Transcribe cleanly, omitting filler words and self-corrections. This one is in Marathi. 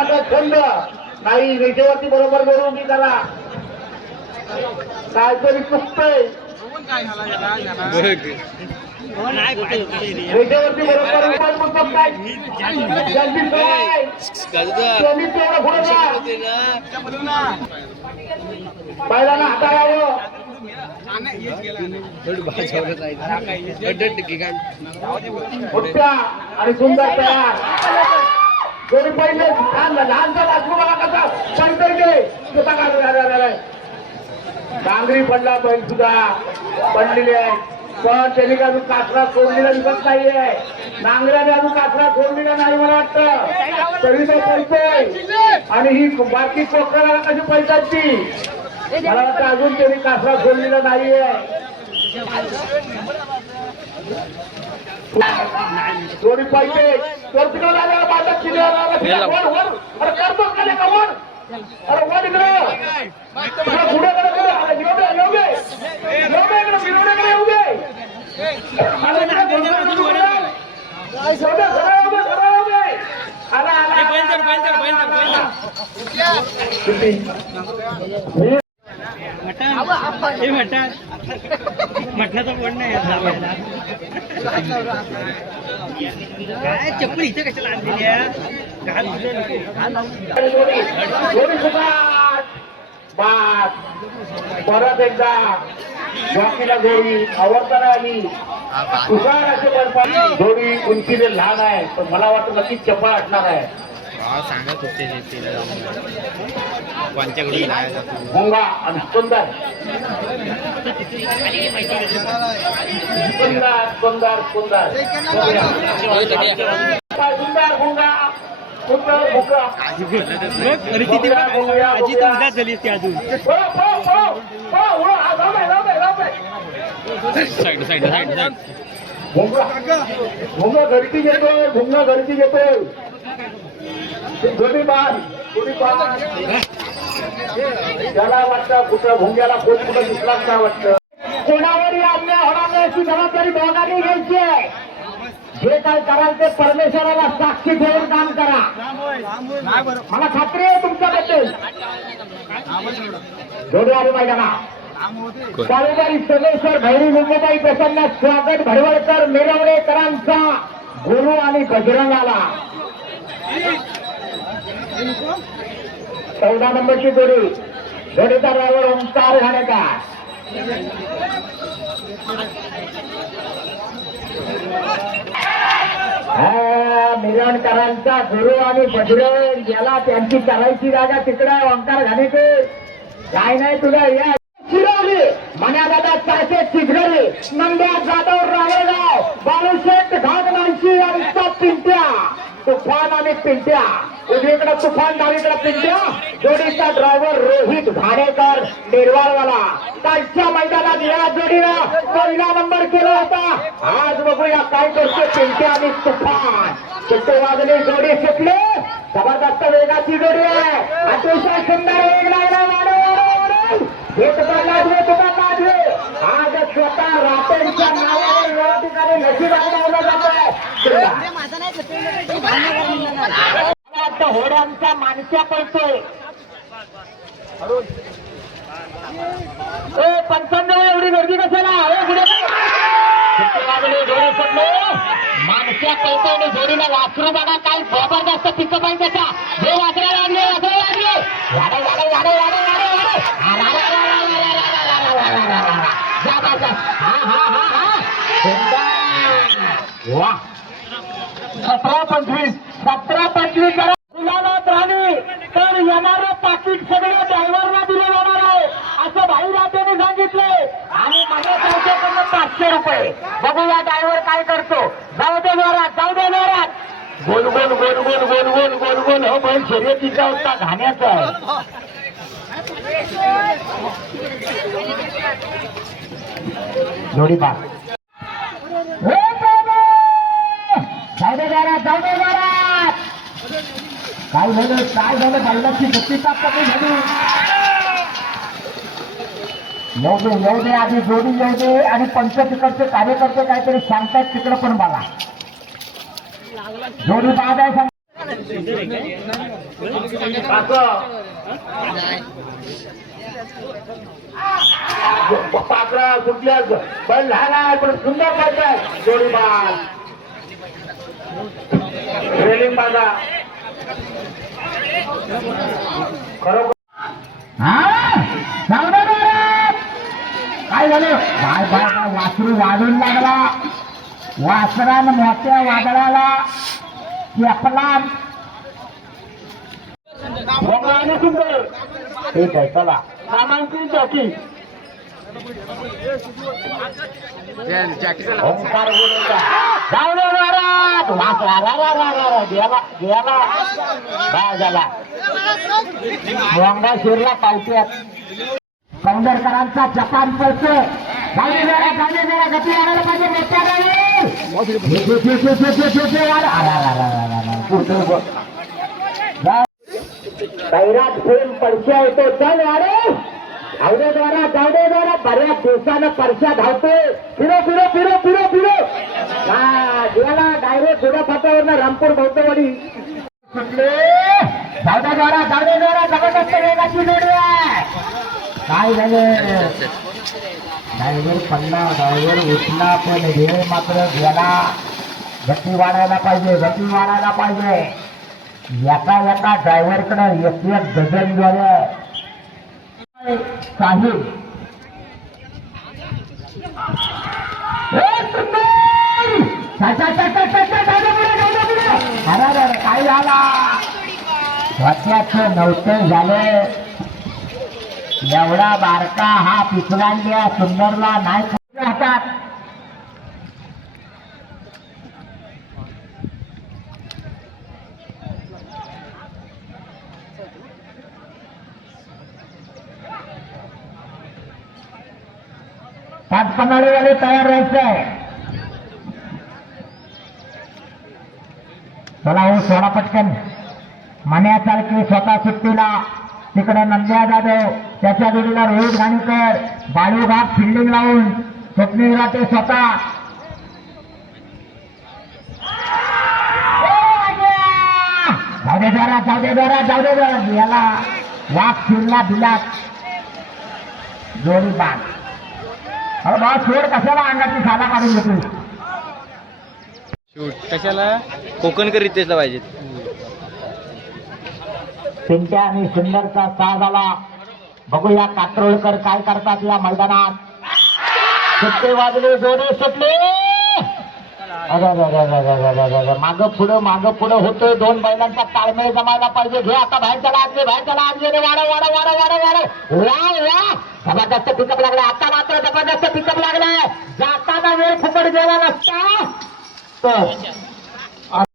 म्हटलं छंद नाही रेषेवरती बरोबर करून मी त्याला काहीतरी चुकतंय रेषेवरती बरोबर उपाय म्हणतो काय ज्यांची सवय त्यांनी तेवढं पुढे जा बैलांना हाताळावं मोठ्या आणि सुंदर तयार दोन्ही पहिले लहानसा वाचू मला कसा पडतंय डांगरी पडला बैल सुद्धा पडलेली आहे पण त्यांनी अजून कासरा सोडलेला दिसत नाहीये नांगऱ्याने अजून कासरा सोडलेला नाही मला वाटतं तरी तो पडतोय आणि ही बाकी कोकणाला कशी पडतात ती मला वाटतं अजून त्यांनी कासरा सोडलेला नाहीये दोन्ही पैसे अरे करतो का कमोड अरे वर पुढे म्हटण्याचा कोण नाही काय चप्पल इथे कशाला आणलेली परत एकदा जॉकीला जोडी आवडताना आली तुषार असे जोडी उंचीने लहान आहे पण मला वाटतं नक्कीच चप्पल असणार आहे सांगत होते कोणच्याकडून भोंगा आणि सुंदर सुंदर सुंदर सुंदर सुंदर भोंगा सुंदर भोंगा आजी तर उद्याच झाली असती अजून साईड साईड साईड साईड भोंगा भोंगा घरटी घेतोय भोंगा घरटी घेतोय दोन्ही बाण त्याला वाटतं कुठं भोंग्याला कोण कुठं दिसलाच नाही वाटतं कोणावरही अन्याय होणार नाही अशी जबाबदारी दोघांनी घ्यायची आहे जे काय कराल ते परमेश्वराला साक्षी ठेवून काम करा मला खात्री आहे तुमच्याबद्दल जोडी आली मैदाना काळूबाई समेश्वर भैरी मुंबई प्रसन्न स्वागत भडवळकर मिरवणेकरांचा गुरु आणि बजरंगाला 14 नंबरची जोडी जोडीचा ड्रायव्हर ओंकार घाणेकर मिरणकरांचा गुरु आणि बजरंग याला त्यांची करायची जागा तिकडे ओंकार घाणेकर काय नाही तुला या शिरोली मन्यादादा चाळशे चिघळी नंद्या जाधव राळेगाव बालूशेठ घाटमांशी यांचा पिंट्या तुफान आणि पिंट्या उजवीकडे तुफान डावीकडे पिंट्या जोडीचा ड्रायव्हर रोहित घाणेकर निर्वाळवाला कालच्या मैदानात या जोडीला पहिला नंबर केला होता आज बघूया काय करतो पिंट्या आणि तुफान चिट्टे वाजले जोडी सुटले जबरदस्त वेगाची जोडी आहे अतिशय सुंदर वेग लागला आज स्वतः राटेंच्या नावाने या ठिकाणी नशीब लावलं जात आहे होड्यांचा माणसा पळतोय 55 एवढी गर्दी कशाला जोडी पडलो माणसा पळतोय आणि जोडीला वासरू बघा काय जबरदस्त पिकअप आहे त्याचा हे वासरा लागले वा 17-25 करा गुलाबात राणी तर येणारं पाकिट सगळं ड्रायव्हरला दिलं जाणार आहे असं भाई राजाने सांगितलंय आणि माझ्या पैशाकडनं 500 रुपये बघूया ड्रायव्हर काय करतो जाऊ दे जोरात गोल गोल गोल गोल गोल गोल गोल गोल हो बैल शर्यतीचा होता घाण्याचा आहे जोडी पा काय झालं बैलाची शक्तीचा कमी झाली येऊ दे आधी जोडी येऊ दे आणि पंच तिकडचे कार्यकर्ते काहीतरी सांगतात तिकडं पण बघा जोडी बाद आहे पाकळा कुठल्या पण लहान आहे पण सुंदर पडताय जोडी बाज रेलिंग बाजा खरोखर काय झालं बाय बाय काय वासरू वाढून लागला वासरानं मोठ्या वादळाला चेपला सुंदर ठीक आहे चला नामांकित जॉकी ओंकार गुरुचा जाऊ दे महाराज वासरा गेला गेला काय झाला वांगा शिरला पावत्यात कौंडरकरांचा जपान पळतो गाडी जरा गती आणायला पाहिजे मोठ्या कैराट फिल्म परश्या येतो चल वारे जाऊदे बऱ्याच दिवसानं परश्या धावतोय फिरो फिरो फिरो फिरो फिरो गेला डायरेक्ट जुड्या फाट्यावरनं रामपूर भोवतवाडी सुटले जाऊदे जबरदस्त वेगाची जोडी आहे काय झालं ड्रायव्हर पडला ड्रायव्हर उठला पण वेळ मात्र गेला गती वाढायला पाहिजे एका ड्रायव्हरकडे एक डझन गेले साहिब काय झाला स्वतःच नव्हतं झालं एवढा बारका हा पिसवांच्या सुंदरला नाही राहतात पाच पन्हाळेवाले तयार राहायचंय चला हो सोडा पटकन मण्यासारखी स्वतः सुट्टीला तिकडे नंद्या जाधव त्याच्या जोडीला रोहित घाणीकर बाळूघाट फिल्डिंग लावून स्वप्नील राहते स्वतः जाऊ दे याला वाघ फिरला बिलात जोडी बाग अरे बा सोड कशाला अंगाची साधा काढून घेतो शूट कशाला कोकणकर रितेशला पाहिजेत पिंट्या आणि सुंदरचा साथ झाला बघूया कात्रोळकर काय करतात या मैदानात सुट्टे वाजले जोडे सुटले माग पुढं होतोय दोन बैलांचा ताळमेळ जमायला पाहिजे घे आता बाहेर चला आजले वाढ वा जबरदस्त पिकअप लागलाय आता मात्र जबरदस्त पिकअप लागलाय जाताना वेळ फुकट गेला नसता तर